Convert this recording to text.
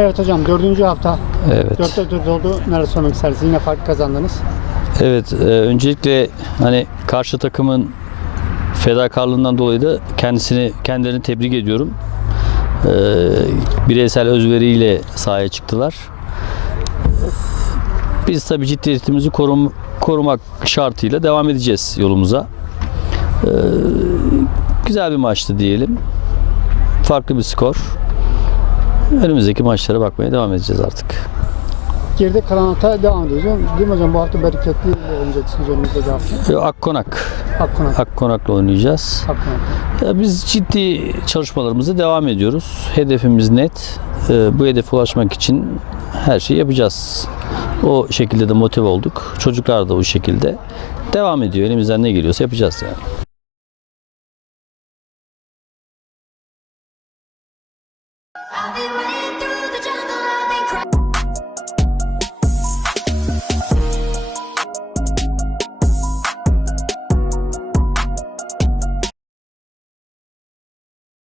Evet hocam dördüncü hafta. Evet. Dörtte dört oldu. Söylemek istersiniz? Yine fark kazandınız. Evet. e, öncelikle hani karşı takımın fedakarlığından dolayı da kendisini kendilerini tebrik ediyorum. E, bireysel özveriyle sahaya çıktılar. Biz tabii ciddiyetimizi korum, korumak şartıyla devam edeceğiz yolumuza. E, güzel bir maçtı diyelim. Farklı bir skor. Önümüzdeki maçlara bakmaya devam edeceğiz artık. Geride kalan hafta devam ediyoruz. Değil mi hocam? Bu hafta bereketli oynayacaksınız önümüzdeki hafta. Akkonak. Akkonak. Akkonak'la oynayacağız. Akkonak. Ya biz ciddi çalışmalarımıza devam ediyoruz. Hedefimiz net. Ee, Bu hedefe ulaşmak için her şeyi yapacağız. O şekilde de motive olduk. Çocuklar da o şekilde devam ediyor. Elimizden ne geliyorsa yapacağız yani. I've been running